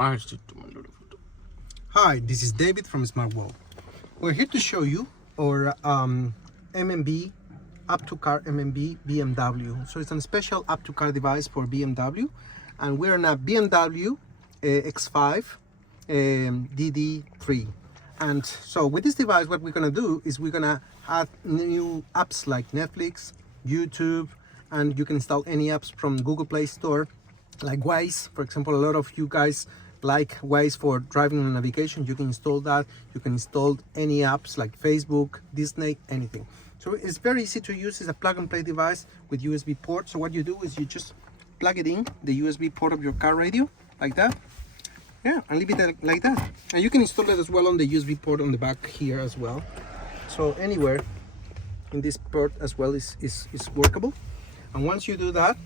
Hi, this is David from Smart World. We're here to show you our MMB, App2car MMB BMW. So it's a special App2car device for BMW, and we're on a BMW X5 DD3. And so with this device, what we're gonna do is we're gonna add new apps like Netflix, YouTube, and you can install any apps from Google Play Store, like Waze. For example, a lot of you guys like Waze for driving and navigation. You can install that. You can install any apps like Facebook, Disney, anything. So it's very easy to use. It's a plug and play device with USB port. So what you do is you just plug it in the USB port of your car radio like that. Yeah, and leave it like that. And you can install it as well on the USB port on the back here as well. So anywhere in this port as well is workable. And once you do that,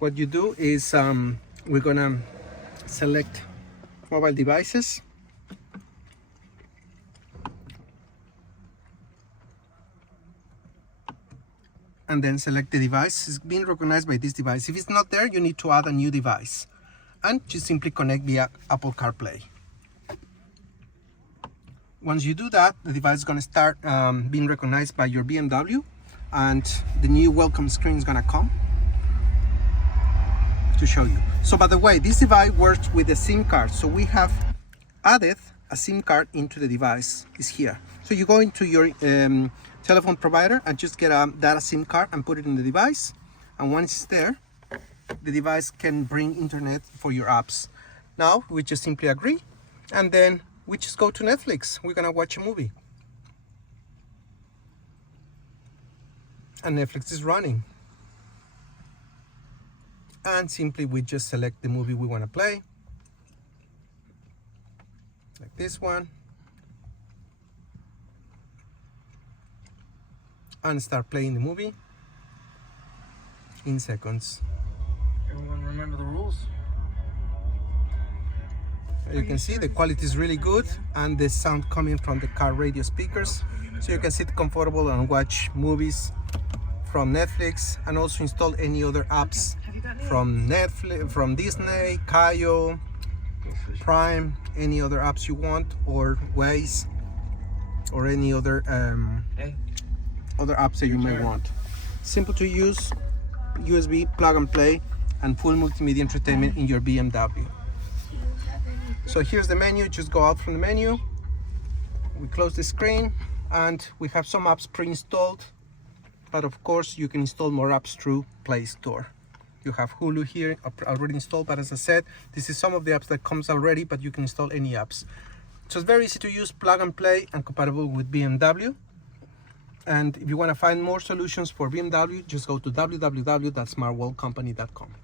what you do is we're gonna select mobile devices, and then select the device. It's being recognized by this device. If it's not there, you need to add a new device, and just simply connect via Apple CarPlay. Once you do that, the device is going to start being recognized by your BMW, and the new welcome screen is going to come to show you. So by the way, this device works with a SIM card. So we have added a SIM card into the device. It's here. So you go into your telephone provider and just get a data SIM card and put it in the device. And once it's there, the device can bring internet for your apps. Now we just simply agree, and then we just go to Netflix. We're gonna watch a movie. And Netflix is running. And simply we just select the movie we want to play, like this one, and start playing the movie in seconds. Everyone remember the rules? You can see the quality is really good, and the sound coming from the car radio speakers, so you can sit comfortable and watch movies from Netflix, and also install any other apps from Netflix, from Disney, Kayo, Prime, any other apps you want, or Waze, or any other other apps that you may want. Simple to use, USB plug and play, and full multimedia entertainment in your BMW. So here's the menu. Just go out from the menu, we close the screen, and we have some apps pre-installed, but of course you can install more apps through Play Store. You have Hulu here already installed, but as I said, this is some of the apps that comes already, but you can install any apps. So it's very easy to use, plug and play, and compatible with BMW. And if you want to find more solutions for BMW, just go to www.smartworldcompany.com.